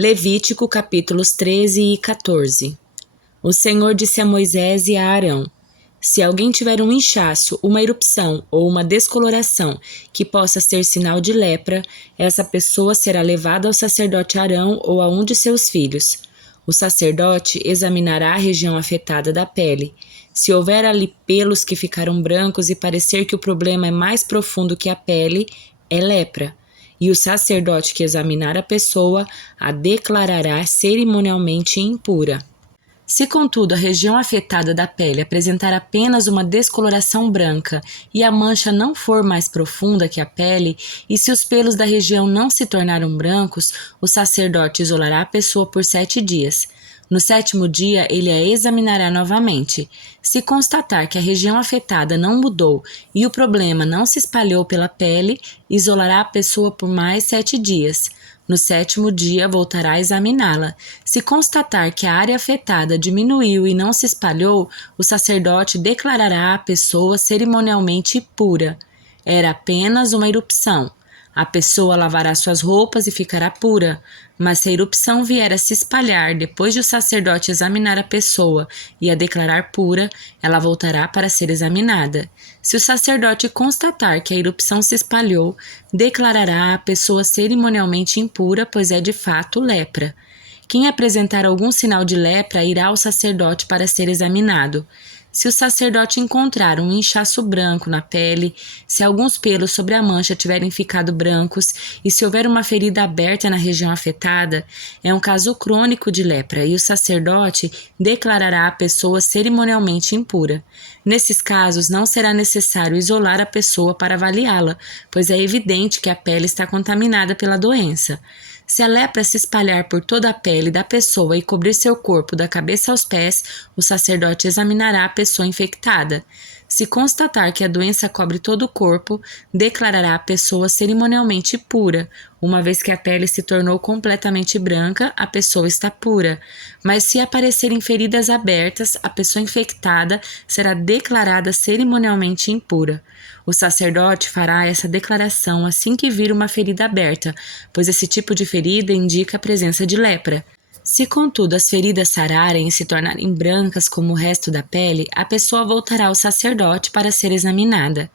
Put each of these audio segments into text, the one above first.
Levítico capítulos 13 e 14. O Senhor disse a Moisés e a Arão: se alguém tiver um inchaço, uma erupção ou uma descoloração que possa ser sinal de lepra, essa pessoa será levada ao sacerdote Arão ou a um de seus filhos. O sacerdote examinará a região afetada da pele. Se houver ali pelos que ficaram brancos e parecer que o problema é mais profundo que a pele, é lepra. E o sacerdote que examinar a pessoa a declarará cerimonialmente impura. Se, contudo, a região afetada da pele apresentar apenas uma descoloração branca e a mancha não for mais profunda que a pele, e se os pelos da região não se tornaram brancos, o sacerdote isolará a pessoa por 7 dias. No 7º dia, ele a examinará novamente. Se constatar que a região afetada não mudou e o problema não se espalhou pela pele, isolará a pessoa por mais 7 dias. No 7º dia, voltará a examiná-la. Se constatar que a área afetada diminuiu e não se espalhou, o sacerdote declarará a pessoa cerimonialmente pura. Era apenas uma erupção. A pessoa lavará suas roupas e ficará pura, mas se a erupção vier a se espalhar depois de o sacerdote examinar a pessoa e a declarar pura, ela voltará para ser examinada. Se o sacerdote constatar que a erupção se espalhou, declarará a pessoa cerimonialmente impura, pois é de fato lepra. Quem apresentar algum sinal de lepra irá ao sacerdote para ser examinado. Se o sacerdote encontrar um inchaço branco na pele, se alguns pelos sobre a mancha tiverem ficado brancos e se houver uma ferida aberta na região afetada, é um caso crônico de lepra e o sacerdote declarará a pessoa cerimonialmente impura. Nesses casos, não será necessário isolar a pessoa para avaliá-la, pois é evidente que a pele está contaminada pela doença. Se a lepra se espalhar por toda a pele da pessoa e cobrir seu corpo da cabeça aos pés, o sacerdote examinará a pessoa infectada. Se constatar que a doença cobre todo o corpo, declarará a pessoa cerimonialmente pura. Uma vez que a pele se tornou completamente branca, a pessoa está pura. Mas se aparecerem feridas abertas, a pessoa infectada será declarada cerimonialmente impura. O sacerdote fará essa declaração assim que vir uma ferida aberta, pois esse tipo de ferida indica a presença de lepra. Se, contudo, as feridas sararem e se tornarem brancas como o resto da pele, a pessoa voltará ao sacerdote para ser examinada.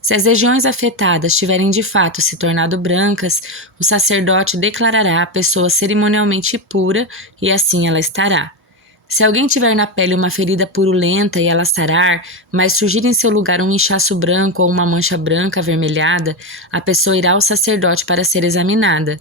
Se as regiões afetadas tiverem de fato se tornado brancas, o sacerdote declarará a pessoa cerimonialmente pura e assim ela estará. Se alguém tiver na pele uma ferida purulenta e ela sarar, mas surgir em seu lugar um inchaço branco ou uma mancha branca avermelhada, a pessoa irá ao sacerdote para ser examinada.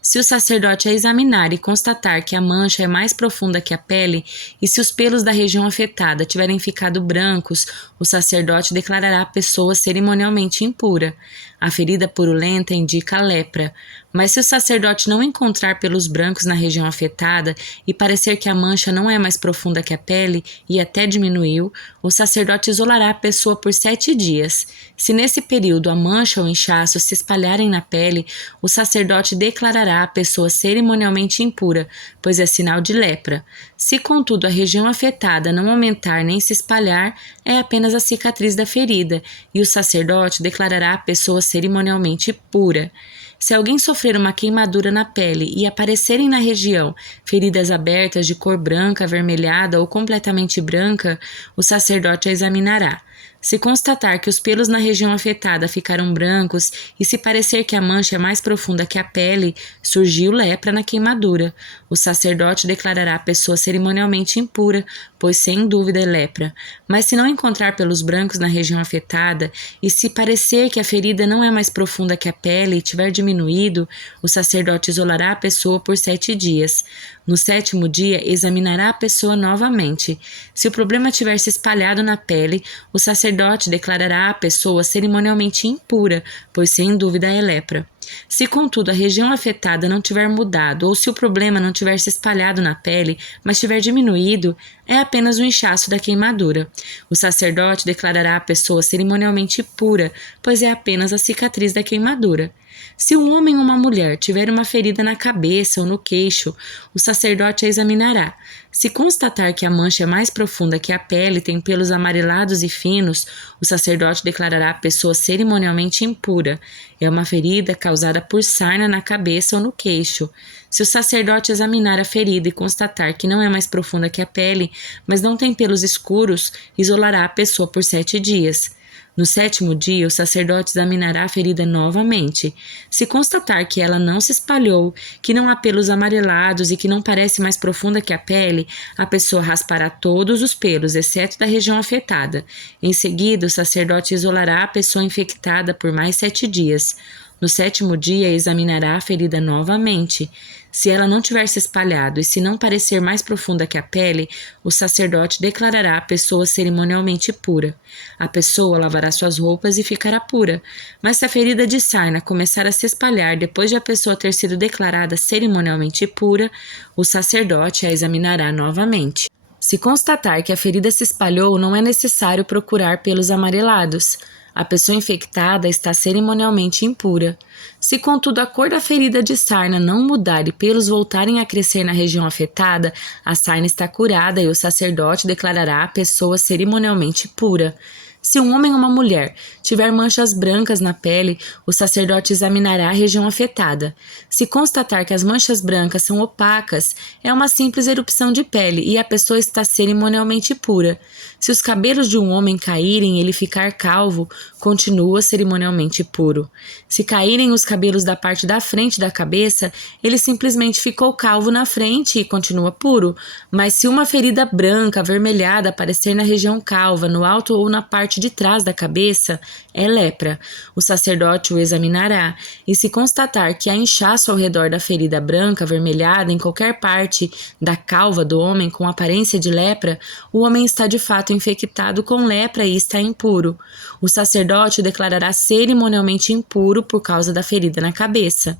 Se o sacerdote a examinar e constatar que a mancha é mais profunda que a pele, e se os pelos da região afetada tiverem ficado brancos, o sacerdote declarará a pessoa cerimonialmente impura. A ferida purulenta indica a lepra, mas se o sacerdote não encontrar pelos brancos na região afetada e parecer que a mancha não é mais profunda que a pele e até diminuiu, o sacerdote isolará a pessoa por 7 dias. Se nesse período a mancha ou inchaço se espalharem na pele, o sacerdote declarará a pessoa cerimonialmente impura, pois é sinal de lepra. Se, contudo, a região afetada não aumentar nem se espalhar, é apenas a cicatriz da ferida, e o sacerdote declarará a pessoa cerimonialmente pura. Se alguém sofrer uma queimadura na pele e aparecerem na região feridas abertas de cor branca, avermelhada ou completamente branca, o sacerdote a examinará. Se constatar que os pelos na região afetada ficaram brancos e se parecer que a mancha é mais profunda que a pele, surgiu lepra na queimadura. O sacerdote declarará a pessoa cerimonialmente impura, pois sem dúvida é lepra. Mas se não encontrar pelos brancos na região afetada e se parecer que a ferida não é mais profunda que a pele e tiver diminuído, o sacerdote isolará a pessoa por 7 dias. No 7º dia, examinará a pessoa novamente. Se o problema tiver se espalhado na pele, o sacerdote declarará a pessoa cerimonialmente impura, pois sem dúvida é lepra. Se, contudo, a região afetada não tiver mudado ou se o problema não tiver se espalhado na pele, mas tiver diminuído, é apenas um inchaço da queimadura. O sacerdote declarará a pessoa cerimonialmente pura, pois é apenas a cicatriz da queimadura. Se um homem ou uma mulher tiver uma ferida na cabeça ou no queixo, o sacerdote a examinará. Se constatar que a mancha é mais profunda que a pele, tem pelos amarelados e finos, o sacerdote declarará a pessoa cerimonialmente impura. É uma ferida causada por sarna na cabeça ou no queixo. Se o sacerdote examinar a ferida e constatar que não é mais profunda que a pele, mas não tem pelos escuros, isolará a pessoa por 7 dias. No 7º dia, o sacerdote examinará a ferida novamente. Se constatar que ela não se espalhou, que não há pelos amarelados e que não parece mais profunda que a pele, a pessoa raspará todos os pelos, exceto da região afetada. Em seguida, o sacerdote isolará a pessoa infectada por mais 7 dias. No 7º dia, examinará a ferida novamente. Se ela não tiver se espalhado e se não parecer mais profunda que a pele, o sacerdote declarará a pessoa cerimonialmente pura. A pessoa lavará suas roupas e ficará pura. Mas se a ferida de sarna começar a se espalhar depois de a pessoa ter sido declarada cerimonialmente pura, o sacerdote a examinará novamente. Se constatar que a ferida se espalhou, não é necessário procurar pelos amarelados. A pessoa infectada está cerimonialmente impura. Se, contudo, a cor da ferida de sarna não mudar e pelos voltarem a crescer na região afetada, a sarna está curada e o sacerdote declarará a pessoa cerimonialmente pura. Se um homem ou uma mulher tiver manchas brancas na pele, o sacerdote examinará a região afetada. Se constatar que as manchas brancas são opacas, é uma simples erupção de pele e a pessoa está cerimonialmente pura. Se os cabelos de um homem caírem e ele ficar calvo, continua cerimonialmente puro. Se caírem os cabelos da parte da frente da cabeça, ele simplesmente ficou calvo na frente e continua puro. Mas se uma ferida branca, avermelhada, aparecer na região calva, no alto ou na parte de trás da cabeça, é lepra. O sacerdote o examinará e, se constatar que há inchaço ao redor da ferida branca, avermelhada, em qualquer parte da calva do homem com aparência de lepra, o homem está de fato infectado com lepra e está impuro. O sacerdote o declarará cerimonialmente impuro por causa da ferida na cabeça.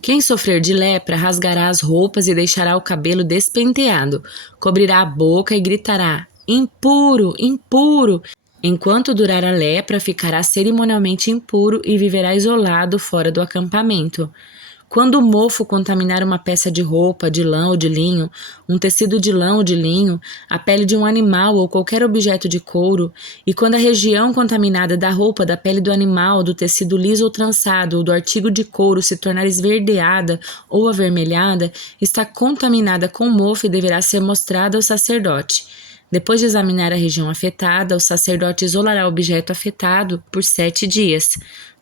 Quem sofrer de lepra rasgará as roupas e deixará o cabelo despenteado, cobrirá a boca e gritará: impuro, impuro! Enquanto durar a lepra, ficará cerimonialmente impuro e viverá isolado fora do acampamento. Quando o mofo contaminar uma peça de roupa, de lã ou de linho, um tecido de lã ou de linho, a pele de um animal ou qualquer objeto de couro, e quando a região contaminada da roupa, da pele do animal, do tecido liso ou trançado ou do artigo de couro se tornar esverdeada ou avermelhada, está contaminada com mofo e deverá ser mostrada ao sacerdote. Depois de examinar a região afetada, o sacerdote isolará o objeto afetado por 7 dias.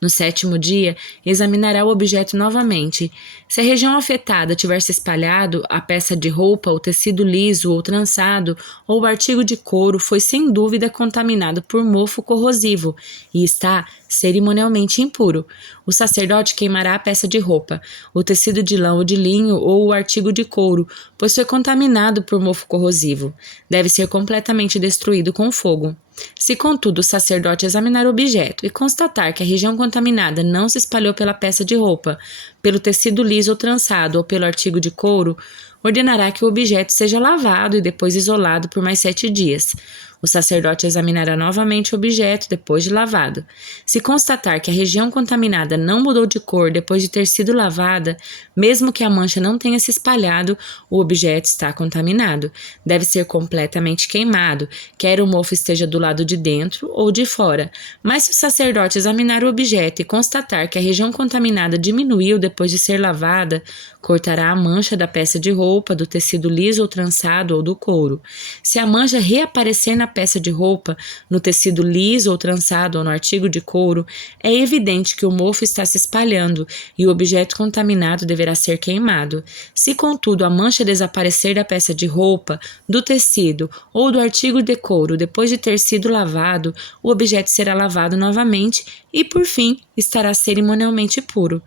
No 7º dia, examinará o objeto novamente. Se a região afetada tiver se espalhado, a peça de roupa, o tecido liso ou trançado, ou o artigo de couro foi sem dúvida contaminado por mofo corrosivo e está cerimonialmente impuro. O sacerdote queimará a peça de roupa, o tecido de lã ou de linho ou o artigo de couro, pois foi contaminado por mofo corrosivo. Deve ser completamente destruído com fogo. Se, contudo, o sacerdote examinar o objeto e constatar que a região contaminada não se espalhou pela peça de roupa, pelo tecido liso ou trançado ou pelo artigo de couro, ordenará que o objeto seja lavado e depois isolado por mais 7 dias. O sacerdote examinará novamente o objeto depois de lavado. Se constatar que a região contaminada não mudou de cor depois de ter sido lavada, mesmo que a mancha não tenha se espalhado, o objeto está contaminado. Deve ser completamente queimado, quer o mofo esteja do lado de dentro ou de fora. Mas se o sacerdote examinar o objeto e constatar que a região contaminada diminuiu depois de ser lavada, cortará a mancha da peça de roupa, do tecido liso ou trançado ou do couro. Se a mancha reaparecer na peça de roupa, no tecido liso ou trançado ou no artigo de couro, é evidente que o mofo está se espalhando e o objeto contaminado deverá ser queimado. Se, contudo, a mancha desaparecer da peça de roupa, do tecido ou do artigo de couro depois de ter sido lavado, o objeto será lavado novamente e, por fim, estará cerimonialmente puro.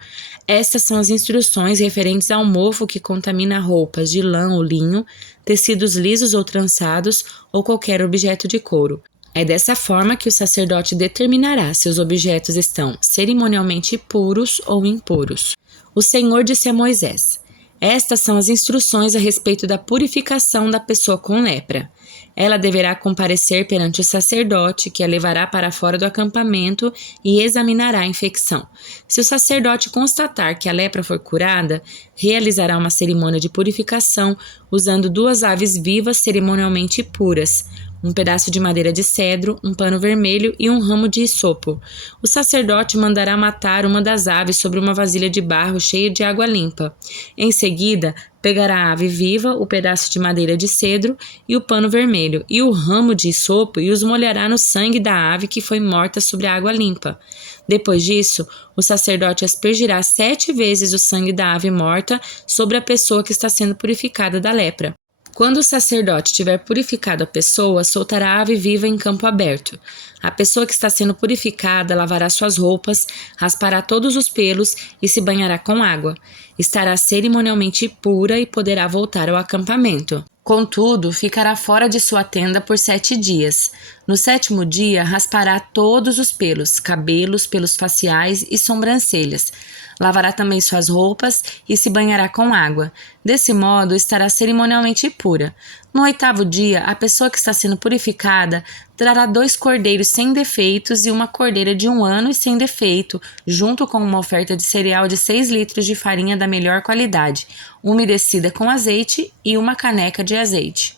Estas são as instruções referentes ao mofo que contamina roupas de lã ou linho, tecidos lisos ou trançados ou qualquer objeto de couro. É dessa forma que o sacerdote determinará se os objetos estão cerimonialmente puros ou impuros. O Senhor disse a Moisés: Estas são as instruções a respeito da purificação da pessoa com lepra. Ela deverá comparecer perante o sacerdote, que a levará para fora do acampamento e examinará a infecção. Se o sacerdote constatar que a lepra foi curada, realizará uma cerimônia de purificação usando 2 aves vivas cerimonialmente puras, um pedaço de madeira de cedro, um pano vermelho e um ramo de hisopo. O sacerdote mandará matar uma das aves sobre uma vasilha de barro cheia de água limpa. Em seguida, pegará a ave viva, o pedaço de madeira de cedro e o pano vermelho, e o ramo de hisopo, e os molhará no sangue da ave que foi morta sobre a água limpa. Depois disso, o sacerdote aspergirá 7 vezes o sangue da ave morta sobre a pessoa que está sendo purificada da lepra. Quando o sacerdote tiver purificado a pessoa, soltará a ave viva em campo aberto. A pessoa que está sendo purificada lavará suas roupas, raspará todos os pelos e se banhará com água. Estará cerimonialmente pura e poderá voltar ao acampamento. Contudo, ficará fora de sua tenda por 7 dias. No 7º dia, raspará todos os pelos, cabelos, pelos faciais e sobrancelhas. Lavará também suas roupas e se banhará com água. Desse modo, estará cerimonialmente pura. No 8º dia, a pessoa que está sendo purificada trará 2 cordeiros sem defeitos e uma cordeira de 1 ano e sem defeito, junto com uma oferta de cereal de 6 litros de farinha da melhor qualidade, umedecida com azeite e uma caneca de azeite.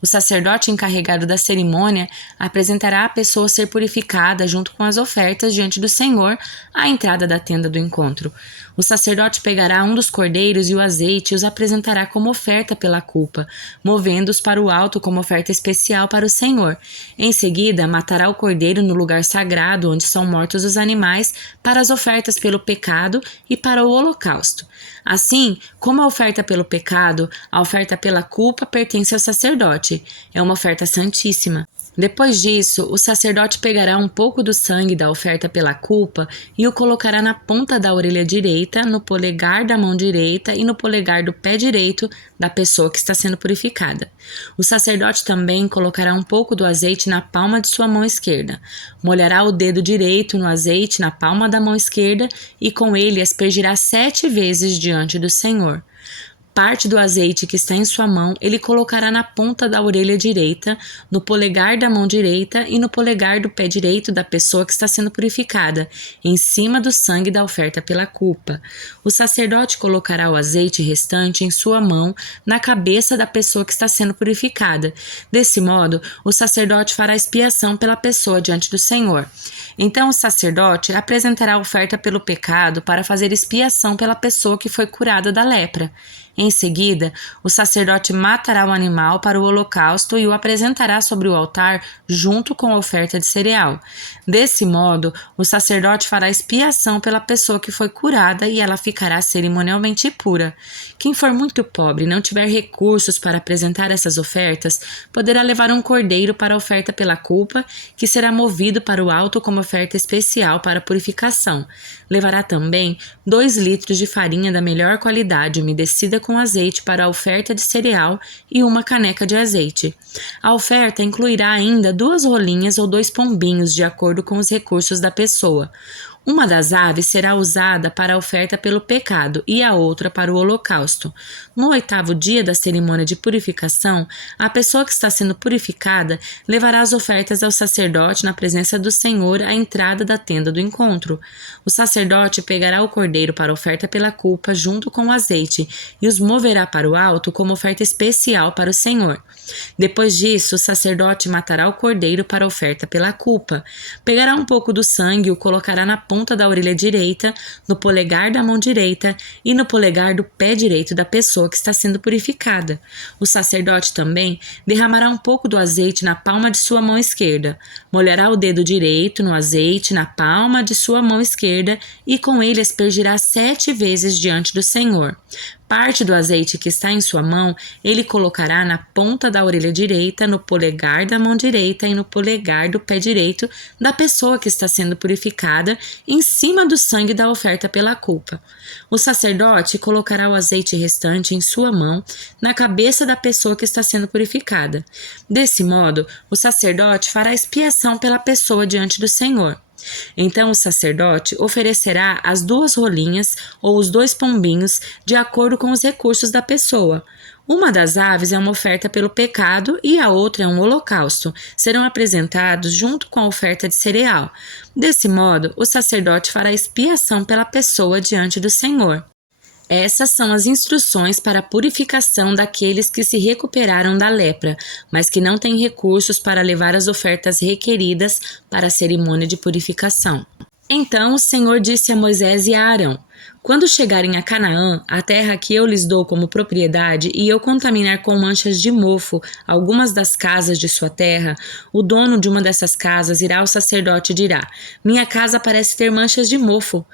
O sacerdote encarregado da cerimônia apresentará a pessoa ser purificada junto com as ofertas diante do Senhor à entrada da tenda do encontro. O sacerdote pegará um dos cordeiros e o azeite e os apresentará como oferta pela culpa, movendo-os para o alto como oferta especial para o Senhor. Em seguida, matará o cordeiro no lugar sagrado onde são mortos os animais para as ofertas pelo pecado e para o holocausto. Assim, como a oferta pelo pecado, a oferta pela culpa pertence ao sacerdote. É uma oferta santíssima. Depois disso, o sacerdote pegará um pouco do sangue da oferta pela culpa e o colocará na ponta da orelha direita, no polegar da mão direita e no polegar do pé direito da pessoa que está sendo purificada. O sacerdote também colocará um pouco do azeite na palma de sua mão esquerda. Molhará o dedo direito no azeite na palma da mão esquerda e com ele aspergirá 7 vezes diante do Senhor. Parte do azeite que está em sua mão ele colocará na ponta da orelha direita, no polegar da mão direita e no polegar do pé direito da pessoa que está sendo purificada, em cima do sangue da oferta pela culpa. O sacerdote colocará o azeite restante em sua mão, na cabeça da pessoa que está sendo purificada. Desse modo, o sacerdote fará expiação pela pessoa diante do Senhor. Então o sacerdote apresentará a oferta pelo pecado para fazer expiação pela pessoa que foi curada da lepra. Em seguida, o sacerdote matará o animal para o holocausto e o apresentará sobre o altar junto com a oferta de cereal. Desse modo, o sacerdote fará expiação pela pessoa que foi curada e ela ficará cerimonialmente pura. Quem for muito pobre e não tiver recursos para apresentar essas ofertas, poderá levar um cordeiro para a oferta pela culpa, que será movido para o alto como oferta especial para a purificação. Levará também 2 litros de farinha da melhor qualidade, umedecida com azeite para a oferta de cereal e uma caneca de azeite. A oferta incluirá ainda 2 rolinhas ou 2 pombinhos, de acordo com os recursos da pessoa. Uma das aves será usada para a oferta pelo pecado e a outra para o holocausto. No 8º dia da cerimônia de purificação, a pessoa que está sendo purificada levará as ofertas ao sacerdote na presença do Senhor à entrada da tenda do encontro. O sacerdote pegará o cordeiro para a oferta pela culpa junto com o azeite e os moverá para o alto como oferta especial para o Senhor. Depois disso, o sacerdote matará o cordeiro para a oferta pela culpa. Pegará um pouco do sangue e o colocará na ponta da orelha direita, no polegar da mão direita e no polegar do pé direito da pessoa que está sendo purificada. O sacerdote também derramará um pouco do azeite na palma de sua mão esquerda, molhará o dedo direito no azeite na palma de sua mão esquerda e com ele aspergirá 7 vezes diante do Senhor. Parte do azeite que está em sua mão, ele colocará na ponta da orelha direita, no polegar da mão direita e no polegar do pé direito da pessoa que está sendo purificada, em cima do sangue da oferta pela culpa. O sacerdote colocará o azeite restante em sua mão, na cabeça da pessoa que está sendo purificada. Desse modo, o sacerdote fará expiação pela pessoa diante do Senhor. Então o sacerdote oferecerá as 2 rolinhas ou os 2 pombinhos de acordo com os recursos da pessoa. Uma das aves é uma oferta pelo pecado e a outra é um holocausto. Serão apresentados junto com a oferta de cereal. Desse modo, o sacerdote fará expiação pela pessoa diante do Senhor. Essas são as instruções para a purificação daqueles que se recuperaram da lepra, mas que não têm recursos para levar as ofertas requeridas para a cerimônia de purificação. Então o Senhor disse a Moisés e a Arão: quando chegarem a Canaã, a terra que eu lhes dou como propriedade, e eu contaminar com manchas de mofo algumas das casas de sua terra, o dono de uma dessas casas irá ao sacerdote e dirá: minha casa parece ter manchas de mofo.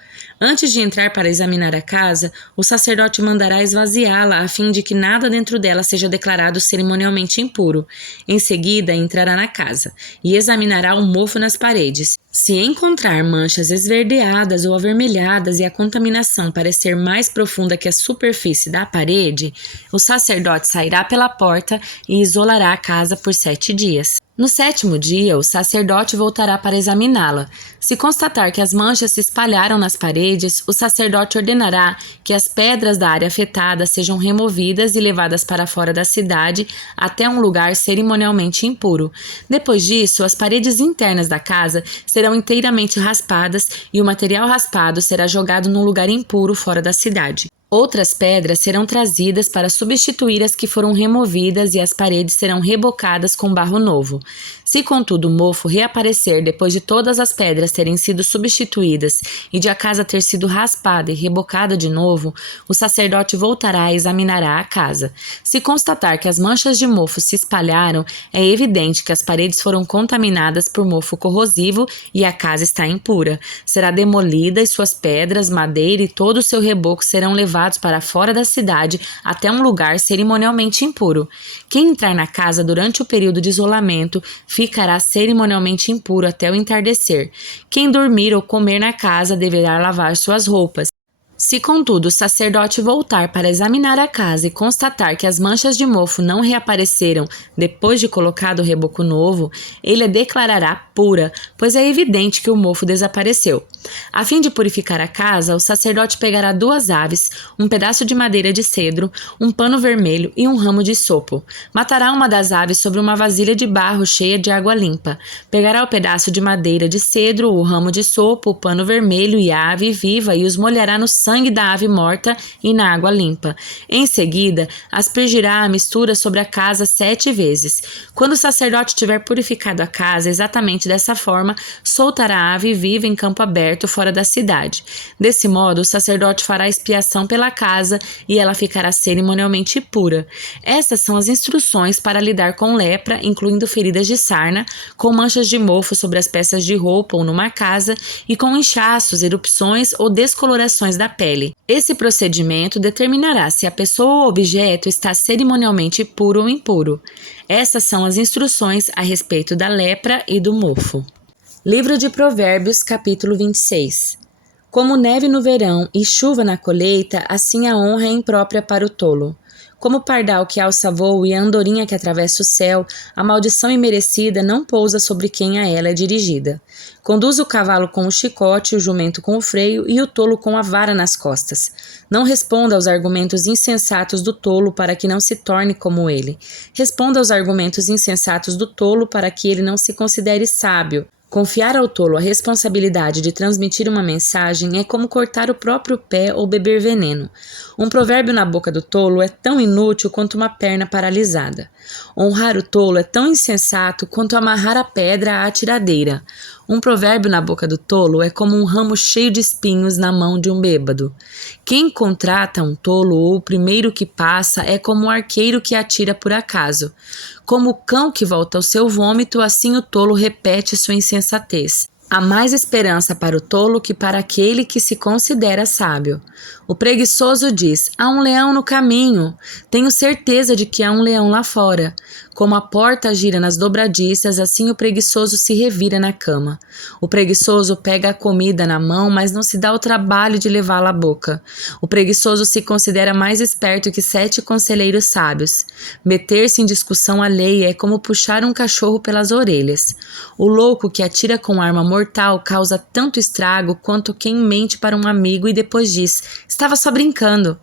Antes de entrar para examinar a casa, o sacerdote mandará esvaziá-la a fim de que nada dentro dela seja declarado cerimonialmente impuro. Em seguida, entrará na casa e examinará o mofo nas paredes. Se encontrar manchas esverdeadas ou avermelhadas e a contaminação parecer mais profunda que a superfície da parede, o sacerdote sairá pela porta e isolará a casa por 7 dias. No 7º dia, o sacerdote voltará para examiná-la. Se constatar que as manchas se espalharam nas paredes, o sacerdote ordenará que as pedras da área afetada sejam removidas e levadas para fora da cidade até um lugar cerimonialmente impuro. Depois disso, as paredes internas da casa serão inteiramente raspadas e o material raspado será jogado num lugar impuro fora da cidade. Outras pedras serão trazidas para substituir as que foram removidas e as paredes serão rebocadas com barro novo. Se, contudo, o mofo reaparecer depois de todas as pedras terem sido substituídas e de a casa ter sido raspada e rebocada de novo, o sacerdote voltará e examinará a casa. Se constatar que as manchas de mofo se espalharam, é evidente que as paredes foram contaminadas por mofo corrosivo e a casa está impura. Será demolida e suas pedras, madeira e todo o seu reboco serão levados para fora da cidade até um lugar cerimonialmente impuro. Quem entrar na casa durante o período de isolamento ficará cerimonialmente impuro até o entardecer. Quem dormir ou comer na casa deverá lavar suas roupas. Se, contudo, o sacerdote voltar para examinar a casa e constatar que as manchas de mofo não reapareceram depois de colocado o reboco novo, ele a declarará pura, pois é evidente que o mofo desapareceu. A fim de purificar a casa, o sacerdote pegará 2 aves, um pedaço de madeira de cedro, um pano vermelho e um ramo de isopo. Matará uma das aves sobre uma vasilha de barro cheia de água limpa. Pegará o pedaço de madeira de cedro, o ramo de isopo, o pano vermelho e a ave viva e os molhará no sangue da ave morta e na água limpa. Em seguida, aspergirá a mistura sobre a casa 7 vezes. Quando o sacerdote tiver purificado a casa exatamente dessa forma, soltará a ave viva em campo aberto fora da cidade. Desse modo, o sacerdote fará expiação pela casa e ela ficará cerimonialmente pura. Essas são as instruções para lidar com lepra, incluindo feridas de sarna, com manchas de mofo sobre as peças de roupa ou numa casa e com inchaços, erupções ou descolorações da pele. Esse procedimento determinará se a pessoa ou objeto está cerimonialmente puro ou impuro. Essas são as instruções a respeito da lepra e do mofo. Livro de Provérbios, capítulo 26. Como neve no verão e chuva na colheita, assim a honra é imprópria para o tolo. Como o pardal que alça voo e a andorinha que atravessa o céu, a maldição imerecida não pousa sobre quem a ela é dirigida. Conduz o cavalo com o chicote, o jumento com o freio e o tolo com a vara nas costas. Não responda aos argumentos insensatos do tolo para que não se torne como ele. Responda aos argumentos insensatos do tolo para que ele não se considere sábio. Confiar ao tolo a responsabilidade de transmitir uma mensagem é como cortar o próprio pé ou beber veneno. Um provérbio na boca do tolo é tão inútil quanto uma perna paralisada. Honrar o tolo é tão insensato quanto amarrar a pedra à tiradeira. Um provérbio na boca do tolo é como um ramo cheio de espinhos na mão de um bêbado. Quem contrata um tolo ou o primeiro que passa é como o arqueiro que atira por acaso. Como o cão que volta ao seu vômito, assim o tolo repete sua insensatez. Há mais esperança para o tolo que para aquele que se considera sábio. O preguiçoso diz: há um leão no caminho. Tenho certeza de que há um leão lá fora. Como a porta gira nas dobradiças, assim o preguiçoso se revira na cama. O preguiçoso pega a comida na mão, mas não se dá o trabalho de levá-la à boca. O preguiçoso se considera mais esperto que 7 conselheiros sábios. Meter-se em discussão alheia é como puxar um cachorro pelas orelhas. O louco que atira com arma mortal causa tanto estrago quanto quem mente para um amigo e depois diz: estava só brincando.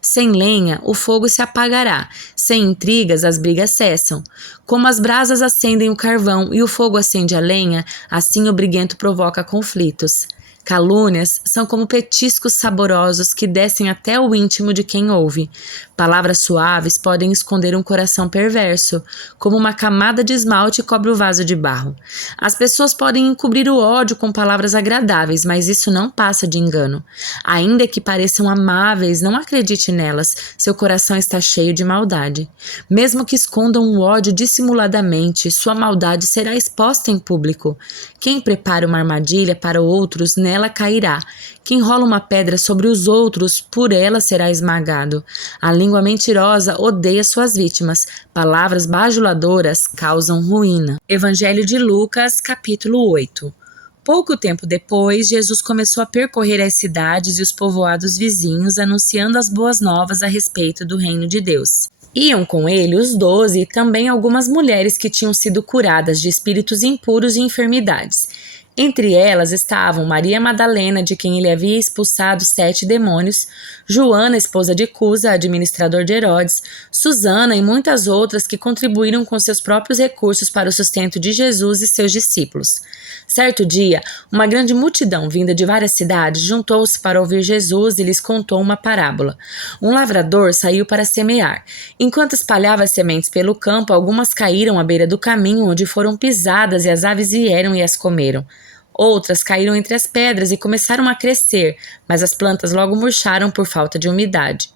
Sem lenha, o fogo se apagará. Sem intrigas, as brigas cessam. Como as brasas acendem o carvão e o fogo acende a lenha, assim o briguento provoca conflitos. Calúnias são como petiscos saborosos que descem até o íntimo de quem ouve. Palavras suaves podem esconder um coração perverso, como uma camada de esmalte cobre o vaso de barro. As pessoas podem encobrir o ódio com palavras agradáveis, mas isso não passa de engano. Ainda que pareçam amáveis, não acredite nelas, seu coração está cheio de maldade. Mesmo que escondam o ódio dissimuladamente, sua maldade será exposta em público. Quem prepara uma armadilha para outros, nela cairá. Quem rola uma pedra sobre os outros, por ela será esmagado. A língua mentirosa odeia suas vítimas. Palavras bajuladoras causam ruína. Evangelho de Lucas, capítulo 8. Pouco tempo depois, Jesus começou a percorrer as cidades e os povoados vizinhos, anunciando as boas novas a respeito do reino de Deus. Iam com ele os 12 e também algumas mulheres que tinham sido curadas de espíritos impuros e enfermidades. Entre elas estavam Maria Madalena, de quem ele havia expulsado 7 demônios, Joana, esposa de Cusa, administrador de Herodes, Susana e muitas outras que contribuíram com seus próprios recursos para o sustento de Jesus e seus discípulos. Certo dia, uma grande multidão vinda de várias cidades juntou-se para ouvir Jesus e lhes contou uma parábola. Um lavrador saiu para semear. Enquanto espalhava as sementes pelo campo, algumas caíram à beira do caminho, onde foram pisadas e as aves vieram e as comeram. Outras caíram entre as pedras e começaram a crescer, mas as plantas logo murcharam por falta de umidade.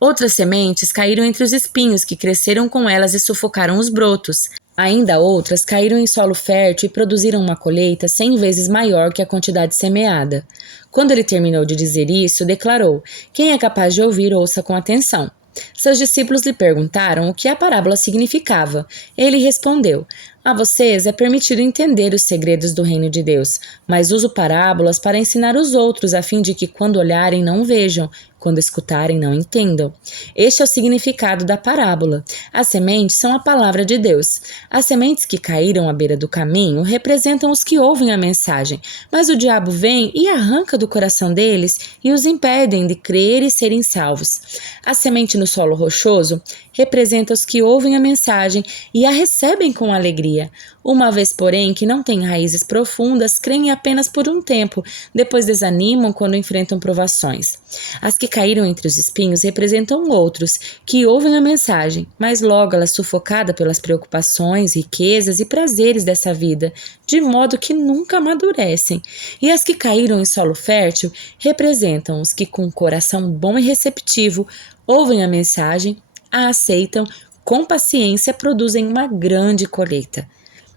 Outras sementes caíram entre os espinhos, que cresceram com elas e sufocaram os brotos. Ainda outras caíram em solo fértil e produziram uma colheita 100 vezes maior que a quantidade semeada. Quando ele terminou de dizer isso, declarou: "Quem é capaz de ouvir, ouça com atenção." Seus discípulos lhe perguntaram o que a parábola significava. Ele respondeu: "A vocês é permitido entender os segredos do reino de Deus, mas uso parábolas para ensinar os outros, a fim de que, quando olharem, não vejam, quando escutarem, não entendam." Este é o significado da parábola. As sementes são a palavra de Deus. As sementes que caíram à beira do caminho representam os que ouvem a mensagem, mas o diabo vem e arranca do coração deles e os impedem de crer e serem salvos. A semente no solo rochoso representa os que ouvem a mensagem e a recebem com alegria. Uma vez, porém, que não têm raízes profundas, creem apenas por um tempo, depois desanimam quando enfrentam provações. As que caíram entre os espinhos representam outros, que ouvem a mensagem, mas logo ela é sufocada pelas preocupações, riquezas e prazeres dessa vida, de modo que nunca amadurecem. E as que caíram em solo fértil representam os que, com coração bom e receptivo, ouvem a mensagem, a aceitam, com paciência produzem uma grande colheita.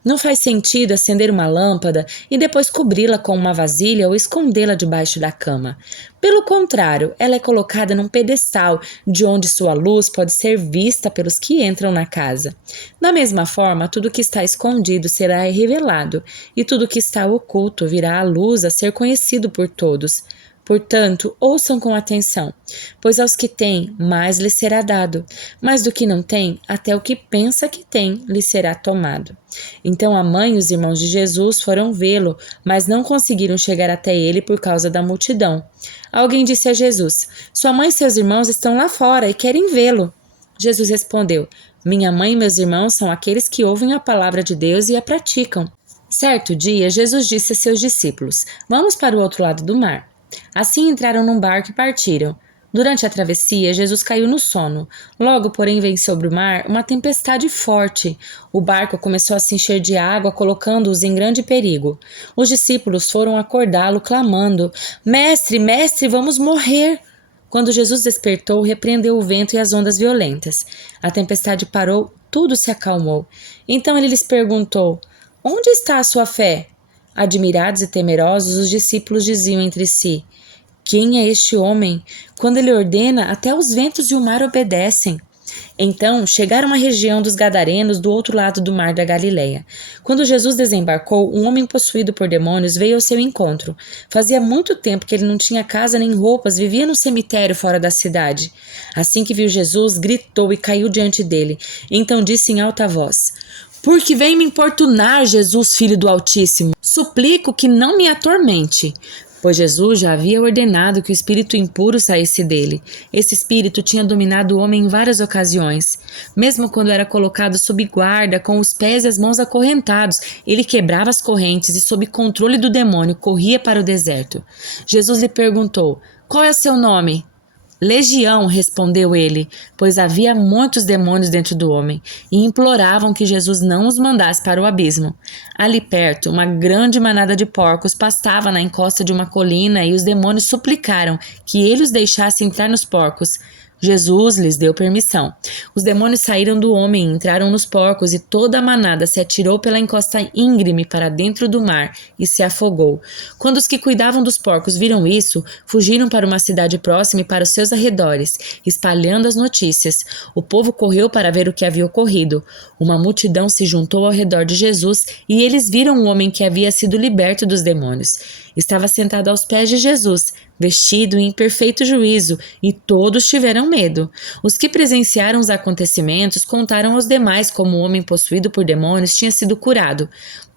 Não faz sentido acender uma lâmpada e depois cobri-la com uma vasilha ou escondê-la debaixo da cama. Pelo contrário, ela é colocada num pedestal, de onde sua luz pode ser vista pelos que entram na casa. Da mesma forma, tudo que está escondido será revelado, e tudo que está oculto virá à luz a ser conhecido por todos. Portanto, ouçam com atenção, pois aos que têm, mais lhes será dado, mas do que não tem, até o que pensa que tem, lhe será tomado. Então a mãe e os irmãos de Jesus foram vê-lo, mas não conseguiram chegar até ele por causa da multidão. Alguém disse a Jesus: "Sua mãe e seus irmãos estão lá fora e querem vê-lo." Jesus respondeu: "Minha mãe e meus irmãos são aqueles que ouvem a palavra de Deus e a praticam." Certo dia, Jesus disse a seus discípulos: "Vamos para o outro lado do mar." Assim entraram num barco e partiram. Durante a travessia, Jesus caiu no sono. Logo, porém, veio sobre o mar uma tempestade forte. O barco começou a se encher de água, colocando-os em grande perigo. Os discípulos foram acordá-lo, clamando: "Mestre, mestre, vamos morrer!" Quando Jesus despertou, repreendeu o vento e as ondas violentas. A tempestade parou, tudo se acalmou. Então ele lhes perguntou: "Onde está a sua fé?" Admirados e temerosos, os discípulos diziam entre si: "Quem é este homem? Quando ele ordena, até os ventos e o mar obedecem." Então chegaram à região dos Gadarenos, do outro lado do mar da Galileia. Quando Jesus desembarcou, um homem possuído por demônios veio ao seu encontro. Fazia muito tempo que ele não tinha casa nem roupas, vivia no cemitério fora da cidade. Assim que viu Jesus, gritou e caiu diante dele. Então disse em alta voz: "Por que vem me importunar, Jesus, Filho do Altíssimo? suplico que não me atormente. Pois Jesus já havia ordenado que o espírito impuro saísse dele. Esse espírito tinha dominado o homem em várias ocasiões. Mesmo quando era colocado sob guarda, com os pés e as mãos acorrentados, ele quebrava as correntes e, sob controle do demônio, corria para o deserto. Jesus lhe perguntou: "Qual é o seu nome?" "Legião", respondeu ele, pois havia muitos demônios dentro do homem, e imploravam que Jesus não os mandasse para o abismo. Ali perto, uma grande manada de porcos pastava na encosta de uma colina, e os demônios suplicaram que ele os deixasse entrar nos porcos. Jesus lhes deu permissão. Os demônios saíram do homem, entraram nos porcos, e toda a manada se atirou pela encosta íngreme para dentro do mar e se afogou. Quando os que cuidavam dos porcos viram isso, fugiram para uma cidade próxima e para os seus arredores, espalhando as notícias. O povo correu para ver o que havia ocorrido. Uma multidão se juntou ao redor de Jesus e eles viram o homem que havia sido liberto dos demônios. Estava sentado aos pés de Jesus, vestido em perfeito juízo, e todos tiveram medo. Os que presenciaram os acontecimentos contaram aos demais como o homem possuído por demônios tinha sido curado.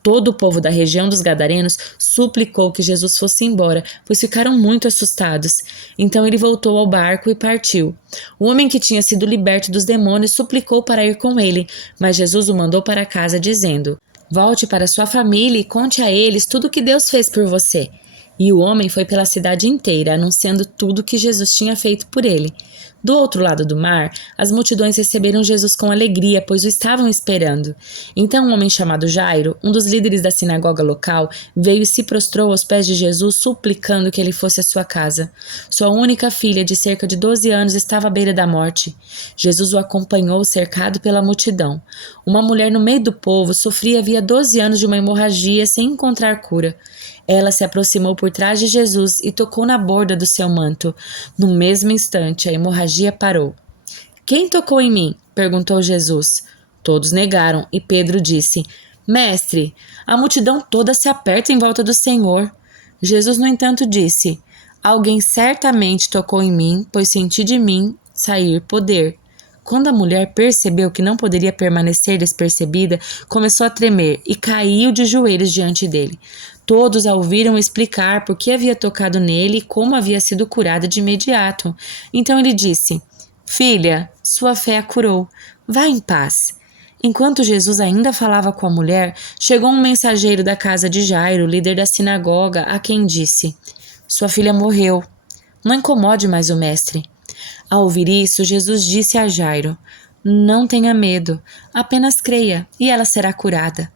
Todo o povo da região dos Gadarenos suplicou que Jesus fosse embora, pois ficaram muito assustados. Então ele voltou ao barco e partiu. O homem que tinha sido liberto dos demônios suplicou para ir com ele, mas Jesus o mandou para casa, dizendo: "Volte para sua família e conte a eles tudo o que Deus fez por você." E o homem foi pela cidade inteira, anunciando tudo o que Jesus tinha feito por ele. Do outro lado do mar, as multidões receberam Jesus com alegria, pois o estavam esperando. Então um homem chamado Jairo, um dos líderes da sinagoga local, veio e se prostrou aos pés de Jesus, suplicando que ele fosse à sua casa. Sua única filha, de cerca de 12 anos, estava à beira da morte. Jesus o acompanhou, cercado pela multidão. Uma mulher no meio do povo sofria havia 12 anos de uma hemorragia sem encontrar cura. Ela se aproximou por trás de Jesus e tocou na borda do seu manto. No mesmo instante, a hemorragia parou. "Quem tocou em mim?" perguntou Jesus. Todos negaram e Pedro disse: "Mestre, a multidão toda se aperta em volta do Senhor." Jesus, no entanto, disse: "Alguém certamente tocou em mim, pois senti de mim sair poder." Quando a mulher percebeu que não poderia permanecer despercebida, começou a tremer e caiu de joelhos diante dele. Todos a ouviram explicar por que havia tocado nele e como havia sido curada de imediato. Então ele disse: "Filha, sua fé a curou. Vá em paz." Enquanto Jesus ainda falava com a mulher, chegou um mensageiro da casa de Jairo, líder da sinagoga, a quem disse: "Sua filha morreu. Não incomode mais o mestre." Ao ouvir isso, Jesus disse a Jairo: "Não tenha medo, apenas creia, e ela será curada."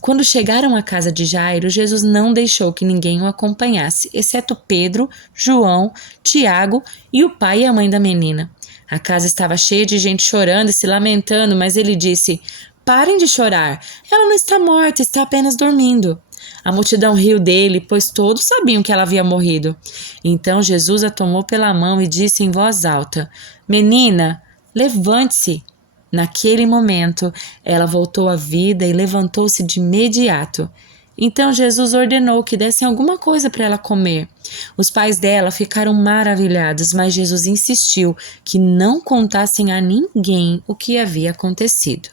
Quando chegaram à casa de Jairo, Jesus não deixou que ninguém o acompanhasse, exceto Pedro, João, Tiago e o pai e a mãe da menina. A casa estava cheia de gente chorando e se lamentando, mas ele disse: "Parem de chorar, ela não está morta, está apenas dormindo." A multidão riu dele, pois todos sabiam que ela havia morrido. Então Jesus a tomou pela mão e disse em voz alta: "Menina, levante-se." Naquele momento, ela voltou à vida e levantou-se de imediato. Então Jesus ordenou que dessem alguma coisa para ela comer. Os pais dela ficaram maravilhados, mas Jesus insistiu que não contassem a ninguém o que havia acontecido.